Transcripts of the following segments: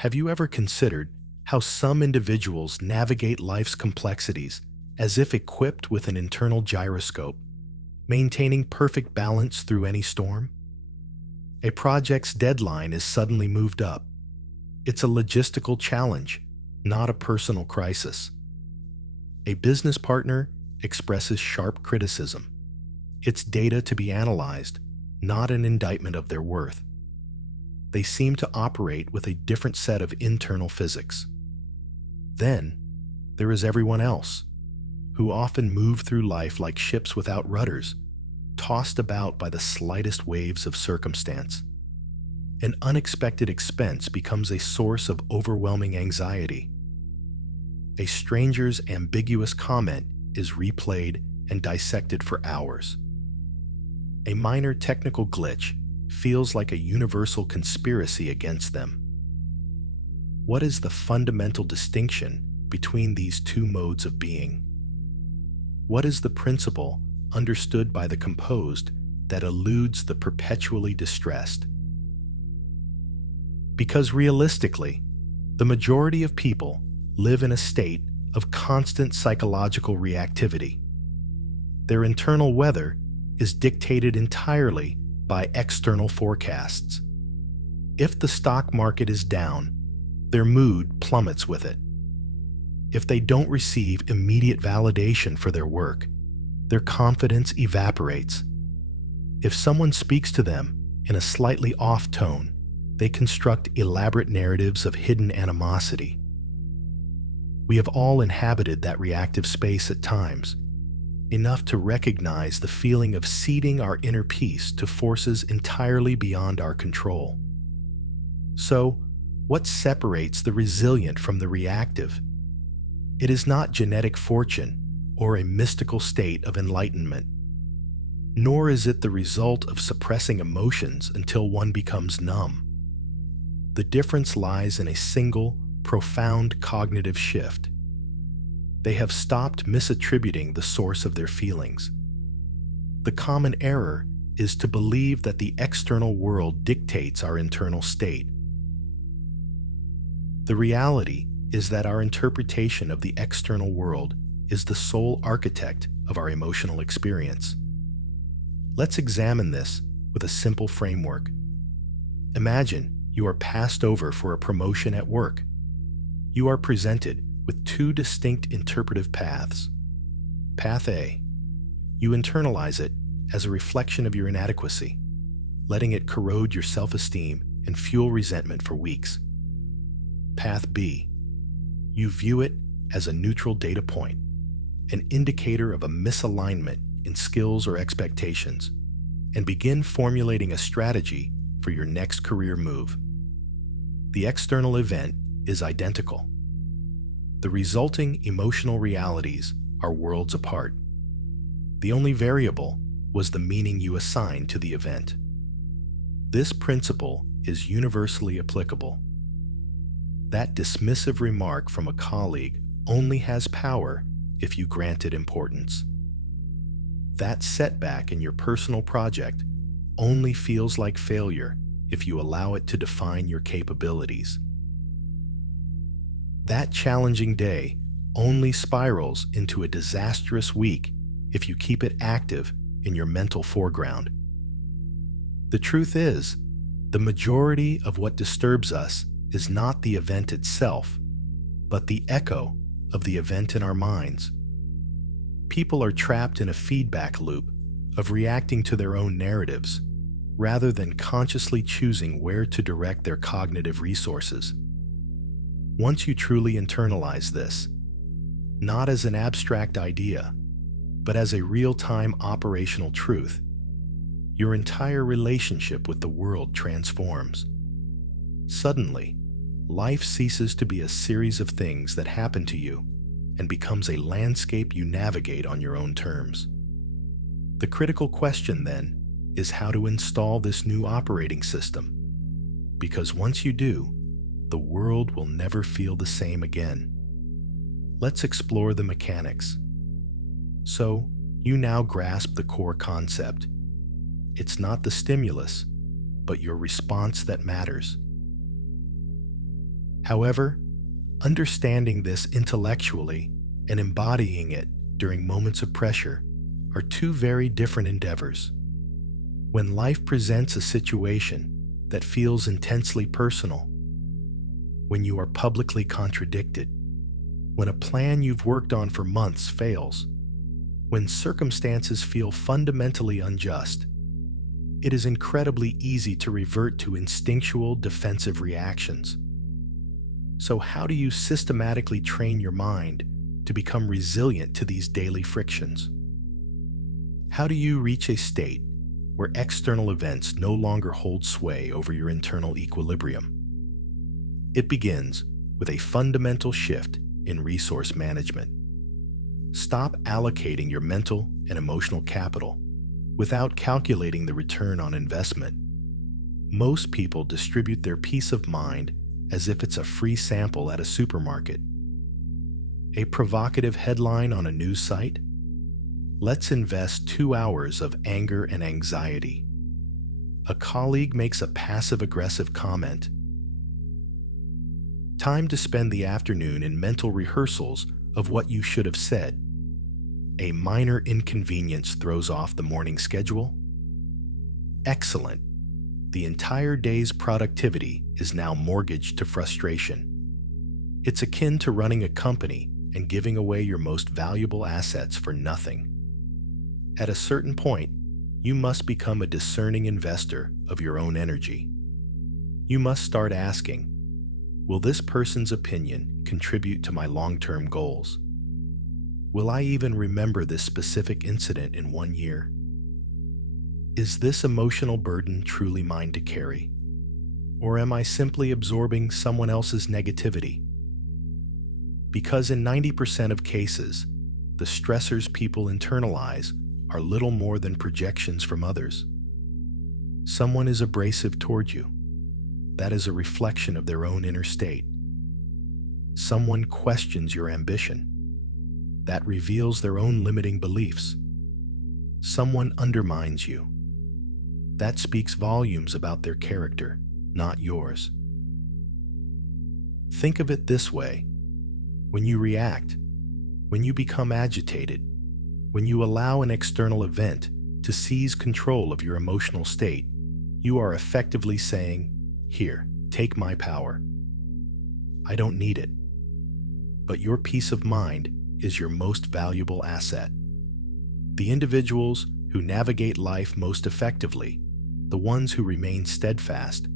Have you ever considered how some individuals navigate life's complexities as if equipped with an internal gyroscope, maintaining perfect balance through any storm? A project's deadline is suddenly moved up. It's a logistical challenge, not a personal crisis. A business partner expresses sharp criticism. It's data to be analyzed, not an indictment of their worth. They seem to operate with a different set of internal physics. Then, there is everyone else, who often move through life like ships without rudders, tossed about by the slightest waves of circumstance. An unexpected expense becomes a source of overwhelming anxiety. A stranger's ambiguous comment is replayed and dissected for hours. A minor technical glitch feels like a universal conspiracy against them. What is the fundamental distinction between these two modes of being? What is the principle understood by the composed that eludes the perpetually distressed? Because realistically, the majority of people live in a state of constant psychological reactivity. Their internal weather is dictated entirely by external forecasts. If the stock market is down, their mood plummets with it. If they don't receive immediate validation for their work, their confidence evaporates. If someone speaks to them in a slightly off tone, they construct elaborate narratives of hidden animosity. We have all inhabited that reactive space at times, enough to recognize the feeling of ceding our inner peace to forces entirely beyond our control. So, what separates the resilient from the reactive? It is not genetic fortune or a mystical state of enlightenment, nor is it the result of suppressing emotions until one becomes numb. The difference lies in a single, profound cognitive shift. They have stopped misattributing the source of their feelings. The common error is to believe that the external world dictates our internal state. The reality is that our interpretation of the external world is the sole architect of our emotional experience. Let's examine this with a simple framework. Imagine you are passed over for a promotion at work. You are presented with two distinct interpretive paths. Path A. You internalize it as a reflection of your inadequacy, letting it corrode your self-esteem and fuel resentment for weeks. Path B. You view it as a neutral data point, an indicator of a misalignment in skills or expectations, and begin formulating a strategy for your next career move. The external event is identical. The resulting emotional realities are worlds apart. The only variable was the meaning you assigned to the event. This principle is universally applicable. That dismissive remark from a colleague only has power if you grant it importance. That setback in your personal project only feels like failure if you allow it to define your capabilities. That challenging day only spirals into a disastrous week if you keep it active in your mental foreground. The truth is, the majority of what disturbs us is not the event itself, but the echo of the event in our minds. People are trapped in a feedback loop of reacting to their own narratives, rather than consciously choosing where to direct their cognitive resources. Once you truly internalize this, not as an abstract idea, but as a real-time operational truth, your entire relationship with the world transforms. Suddenly, life ceases to be a series of things that happen to you and becomes a landscape you navigate on your own terms. The critical question, then, is how to install this new operating system, because once you do, the world will never feel the same again. Let's explore the mechanics. So, you now grasp the core concept. It's not the stimulus, but your response that matters. However, understanding this intellectually and embodying it during moments of pressure are two very different endeavors. When life presents a situation that feels intensely personal, when you are publicly contradicted, when a plan you've worked on for months fails, when circumstances feel fundamentally unjust, it is incredibly easy to revert to instinctual defensive reactions. So how do you systematically train your mind to become resilient to these daily frictions? How do you reach a state where external events no longer hold sway over your internal equilibrium? It begins with a fundamental shift in resource management. Stop allocating your mental and emotional capital without calculating the return on investment. Most people distribute their peace of mind as if it's a free sample at a supermarket. A provocative headline on a news site? Let's invest 2 hours of anger and anxiety. A colleague makes a passive-aggressive comment. Time to spend the afternoon in mental rehearsals of what you should have said. A minor inconvenience throws off the morning schedule. Excellent. The entire day's productivity is now mortgaged to frustration. It's akin to running a company and giving away your most valuable assets for nothing. At a certain point, you must become a discerning investor of your own energy. You must start asking, will this person's opinion contribute to my long-term goals? Will I even remember this specific incident in 1 year? Is this emotional burden truly mine to carry? Or am I simply absorbing someone else's negativity? Because in 90% of cases, the stressors people internalize are little more than projections from others. Someone is abrasive toward you. That is a reflection of their own inner state. Someone questions your ambition. That reveals their own limiting beliefs. Someone undermines you. That speaks volumes about their character, not yours. Think of it this way. When you react, when you become agitated, when you allow an external event to seize control of your emotional state, you are effectively saying, "Here, take my power. I don't need it." But your peace of mind is your most valuable asset. The individuals who navigate life most effectively, the ones who remain steadfast,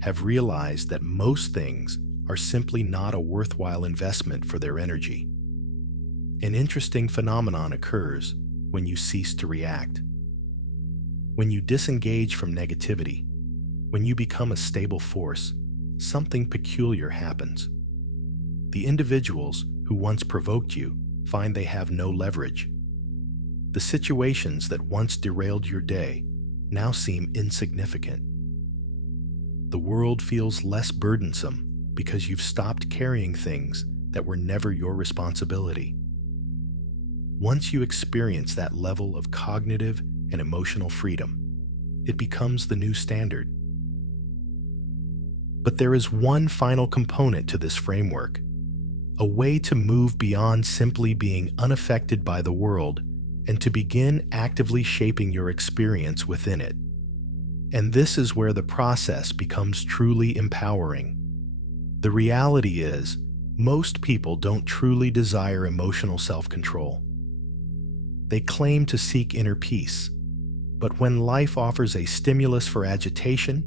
have realized that most things are simply not a worthwhile investment for their energy. An interesting phenomenon occurs when you cease to react. When you disengage from negativity, when you become a stable force, something peculiar happens. The individuals who once provoked you find they have no leverage. The situations that once derailed your day now seem insignificant. The world feels less burdensome because you've stopped carrying things that were never your responsibility. Once you experience that level of cognitive and emotional freedom, it becomes the new standard. But there is one final component to this framework, a way to move beyond simply being unaffected by the world and to begin actively shaping your experience within it. And this is where the process becomes truly empowering. The reality is, most people don't truly desire emotional self-control. They claim to seek inner peace, but when life offers a stimulus for agitation,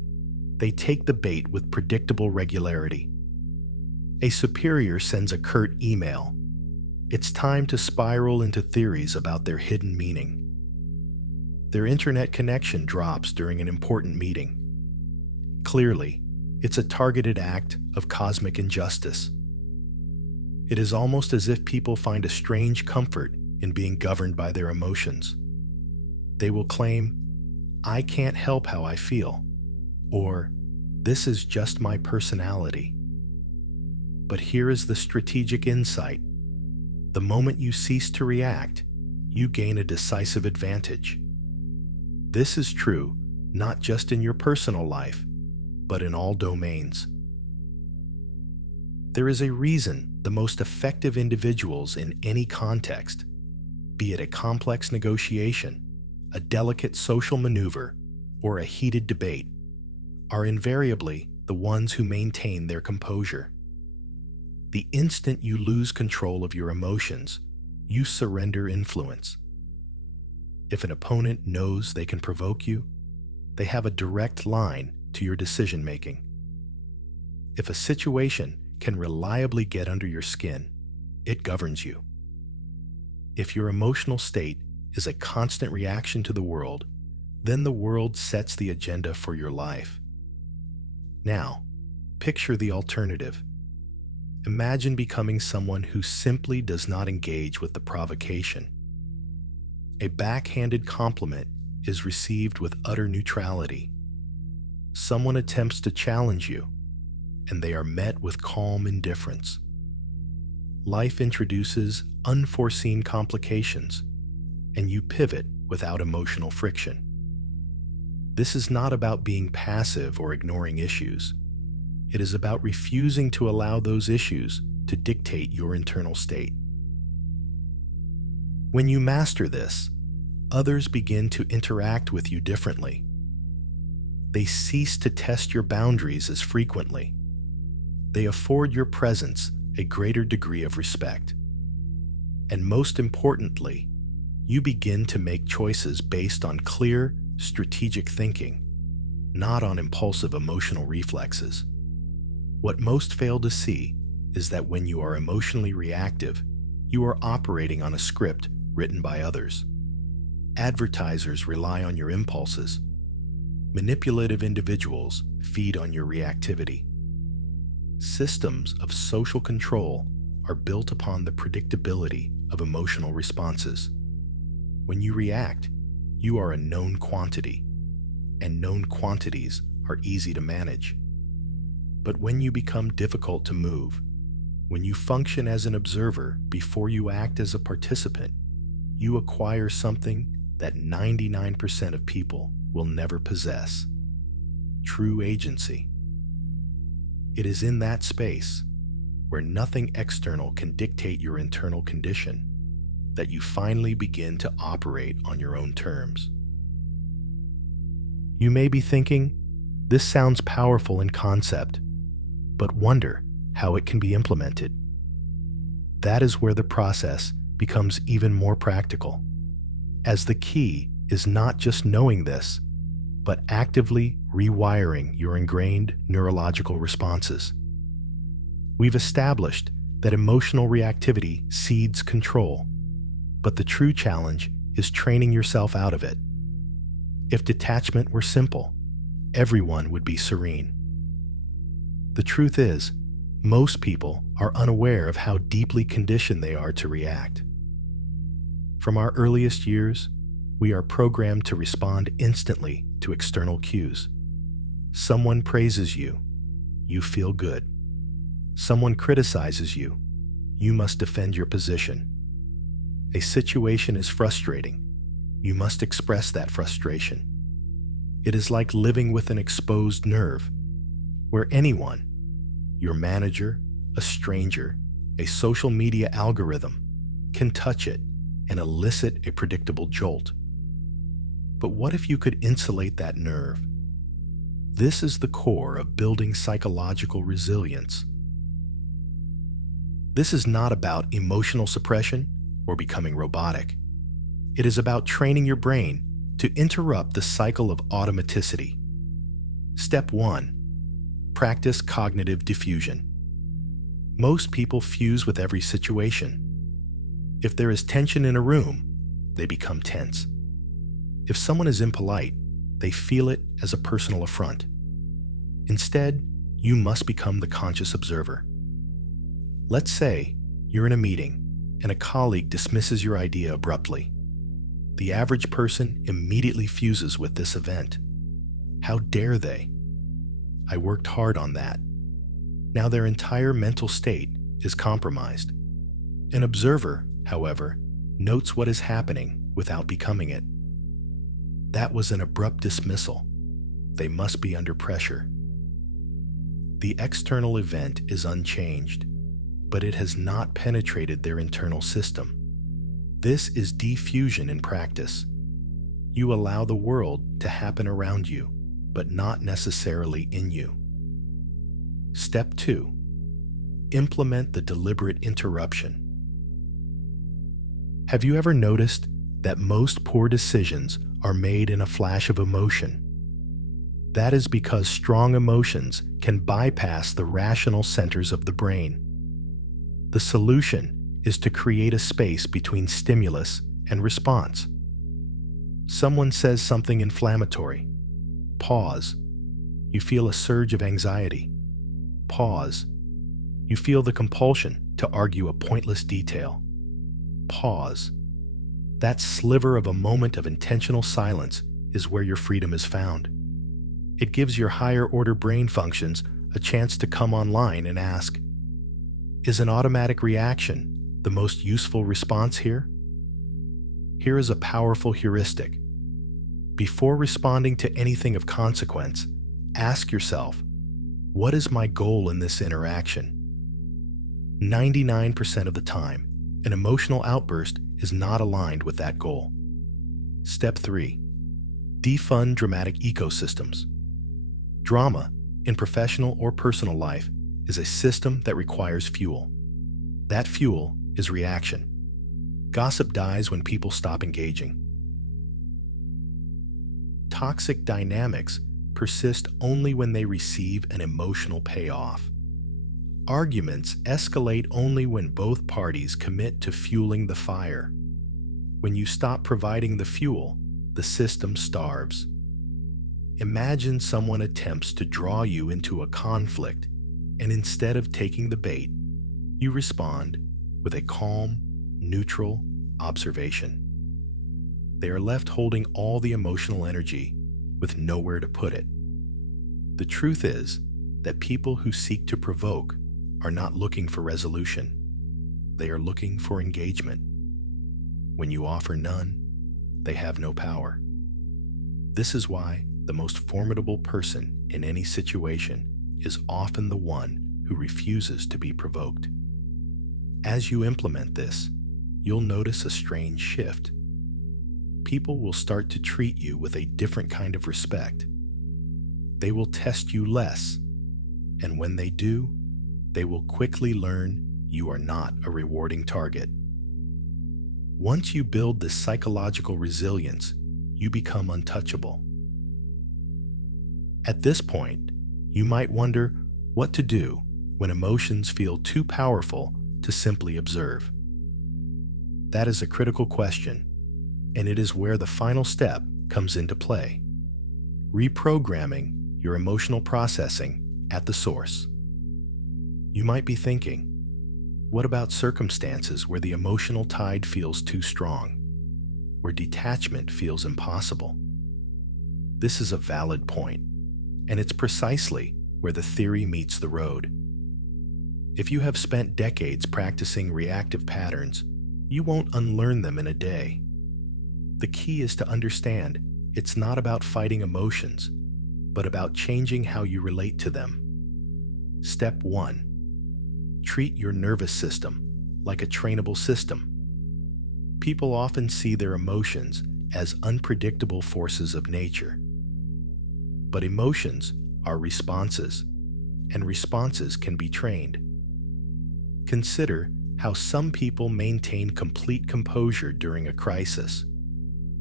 they take the bait with predictable regularity. A superior sends a curt email. It's time to spiral into theories about their hidden meaning. Their internet connection drops during an important meeting. Clearly, it's a targeted act of cosmic injustice. It is almost as if people find a strange comfort in being governed by their emotions. They will claim, "I can't help how I feel," or "This is just my personality." But here is the strategic insight. The moment you cease to react, you gain a decisive advantage. This is true not just in your personal life, but in all domains. There is a reason the most effective individuals in any context, be it a complex negotiation, a delicate social maneuver, or a heated debate, are invariably the ones who maintain their composure. The instant you lose control of your emotions, you surrender influence. If an opponent knows they can provoke you, they have a direct line to your decision-making. If a situation can reliably get under your skin, it governs you. If your emotional state is a constant reaction to the world, then the world sets the agenda for your life. Now, picture the alternative. Imagine becoming someone who simply does not engage with the provocation. A backhanded compliment is received with utter neutrality. Someone attempts to challenge you, and they are met with calm indifference. Life introduces unforeseen complications, and you pivot without emotional friction. This is not about being passive or ignoring issues. It is about refusing to allow those issues to dictate your internal state. When you master this, others begin to interact with you differently. They cease to test your boundaries as frequently. They afford your presence a greater degree of respect. And most importantly, you begin to make choices based on clear, strategic thinking, not on impulsive emotional reflexes. What most fail to see is that when you are emotionally reactive, you are operating on a script written by others. Advertisers rely on your impulses. Manipulative individuals feed on your reactivity. Systems of social control are built upon the predictability of emotional responses. When you react, you are a known quantity, and known quantities are easy to manage. But when you become difficult to move, when you function as an observer before you act as a participant, you acquire something that 99% of people will never possess: true agency. It is in that space, where nothing external can dictate your internal condition, that you finally begin to operate on your own terms. You may be thinking, this sounds powerful in concept, but wonder how it can be implemented. That is where the process becomes even more practical, as the key is not just knowing this, but actively rewiring your ingrained neurological responses. We've established that emotional reactivity seeds control, but the true challenge is training yourself out of it. If detachment were simple, everyone would be serene. The truth is, most people are unaware of how deeply conditioned they are to react. From our earliest years, we are programmed to respond instantly to external cues. Someone praises you, you feel good. Someone criticizes you, you must defend your position. A situation is frustrating, you must express that frustration. It is like living with an exposed nerve, where anyone, your manager, a stranger, a social media algorithm, can touch it and elicit a predictable jolt. But what if you could insulate that nerve? This is the core of building psychological resilience. This is not about emotional suppression or becoming robotic. It is about training your brain to interrupt the cycle of automaticity. Step 1. Practice cognitive diffusion. Most people fuse with every situation. If there is tension in a room, they become tense. If someone is impolite, they feel it as a personal affront. Instead, you must become the conscious observer. Let's say you're in a meeting and a colleague dismisses your idea abruptly. The average person immediately fuses with this event. How dare they? I worked hard on that. Now their entire mental state is compromised. An observer, however, notes what is happening without becoming it. That was an abrupt dismissal. They must be under pressure. The external event is unchanged, but it has not penetrated their internal system. This is diffusion in practice. You allow the world to happen around you, but not necessarily in you. Step 2. Implement the deliberate interruption. Have you ever noticed that most poor decisions are made in a flash of emotion? That is because strong emotions can bypass the rational centers of the brain. The solution is to create a space between stimulus and response. Someone says something inflammatory. Pause. You feel a surge of anxiety. Pause. You feel the compulsion to argue a pointless detail. Pause. That sliver of a moment of intentional silence is where your freedom is found. It gives your higher order brain functions a chance to come online and ask, is an automatic reaction the most useful response here? Here is a powerful heuristic. Before responding to anything of consequence, ask yourself, what is my goal in this interaction? 99% of the time, an emotional outburst is not aligned with that goal. Step 3. Defund dramatic ecosystems. Drama, in professional or personal life, is a system that requires fuel. That fuel is reaction. Gossip dies when people stop engaging. Toxic dynamics persist only when they receive an emotional payoff. Arguments escalate only when both parties commit to fueling the fire. When you stop providing the fuel, the system starves. Imagine someone attempts to draw you into a conflict, and instead of taking the bait, you respond with a calm, neutral observation. They are left holding all the emotional energy with nowhere to put it. The truth is that people who seek to provoke are not looking for resolution. They are looking for engagement. When you offer none, they have no power. This is why the most formidable person in any situation is often the one who refuses to be provoked. As you implement this, you'll notice a strange shift. People will start to treat you with a different kind of respect. They will test you less, and when they do, they will quickly learn you are not a rewarding target. Once you build this psychological resilience, you become untouchable. At this point, you might wonder what to do when emotions feel too powerful to simply observe. That is a critical question, and it is where the final step comes into play: reprogramming your emotional processing at the source. You might be thinking, what about circumstances where the emotional tide feels too strong, where detachment feels impossible? This is a valid point, and it's precisely where the theory meets the road. If you have spent decades practicing reactive patterns, you won't unlearn them in a day. The key is to understand it's not about fighting emotions, but about changing how you relate to them. Step 1. Treat your nervous system like a trainable system. People often see their emotions as unpredictable forces of nature. But emotions are responses, and responses can be trained. Consider how some people maintain complete composure during a crisis,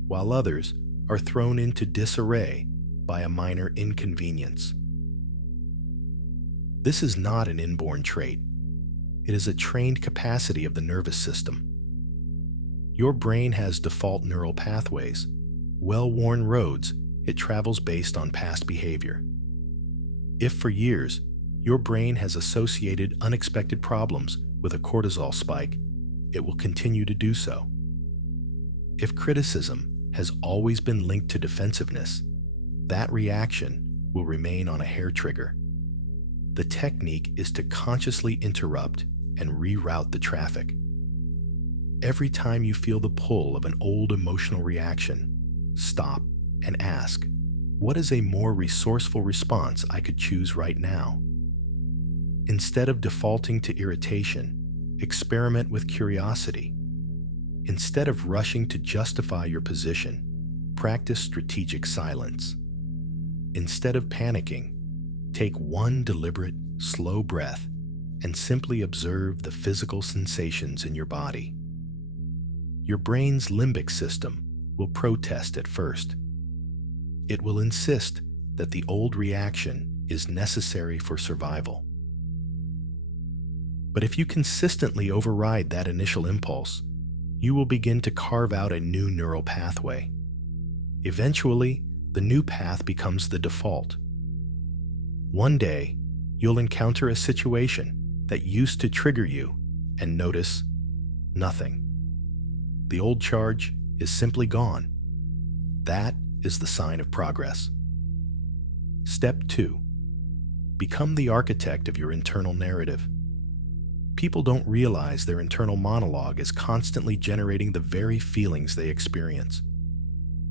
while others are thrown into disarray by a minor inconvenience. This is not an inborn trait. It is a trained capacity of the nervous system. Your brain has default neural pathways, well-worn roads it travels based on past behavior. If for years, your brain has associated unexpected problems with a cortisol spike, it will continue to do so. If criticism has always been linked to defensiveness, that reaction will remain on a hair trigger. The technique is to consciously interrupt and reroute the traffic. Every time you feel the pull of an old emotional reaction, stop and ask, what is a more resourceful response I could choose right now? Instead of defaulting to irritation, experiment with curiosity. Instead of rushing to justify your position, practice strategic silence. Instead of panicking, take one deliberate, slow breath and simply observe the physical sensations in your body. Your brain's limbic system will protest at first. It will insist that the old reaction is necessary for survival. But if you consistently override that initial impulse, you will begin to carve out a new neural pathway. Eventually, the new path becomes the default. One day, you'll encounter a situation that used to trigger you and notice nothing. The old charge is simply gone. That is the sign of progress. Step 2. Become the architect of your internal narrative. People don't realize their internal monologue is constantly generating the very feelings they experience.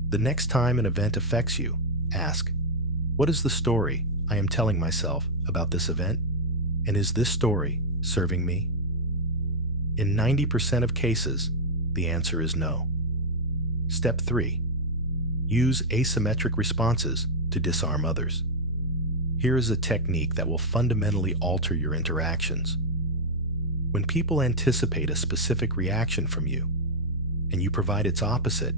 The next time an event affects you, ask, what is the story I am telling myself about this event? And is this story serving me? In 90% of cases, the answer is no. Step 3. Use asymmetric responses to disarm others. Here is a technique that will fundamentally alter your interactions. When people anticipate a specific reaction from you, and you provide its opposite,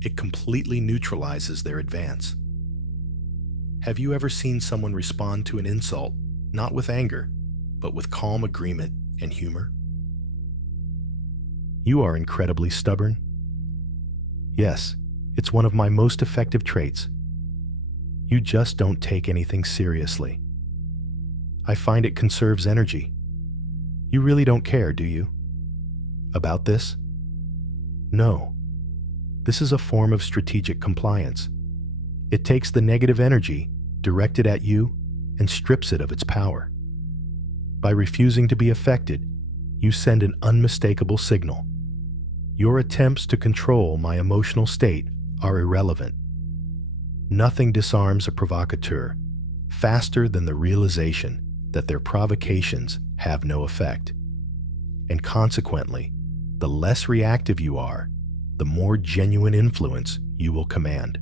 it completely neutralizes their advance. Have you ever seen someone respond to an insult, not with anger, but with calm agreement and humor? You are incredibly stubborn? Yes, it's one of my most effective traits. You just don't take anything seriously. I find it conserves energy. You really don't care, do you? About this? No. This is a form of strategic compliance. It takes the negative energy directed at you and strips it of its power. By refusing to be affected, you send an unmistakable signal. Your attempts to control my emotional state are irrelevant. Nothing disarms a provocateur faster than the realization that their provocations have no effect. And consequently, the less reactive you are, the more genuine influence you will command.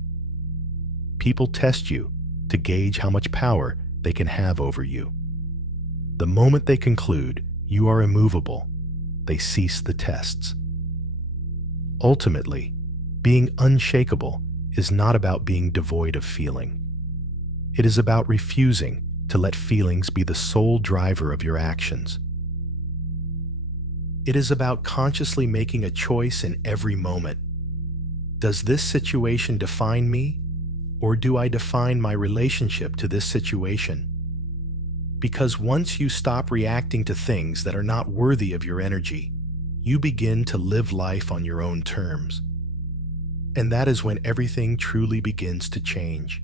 People test you to gauge how much power they can have over you. The moment they conclude you are immovable, they cease the tests. Ultimately, being unshakable is not about being devoid of feeling. It is about refusing to let feelings be the sole driver of your actions. It is about consciously making a choice in every moment. Does this situation define me, or do I define my relationship to this situation? Because once you stop reacting to things that are not worthy of your energy, you begin to live life on your own terms. And that is when everything truly begins to change.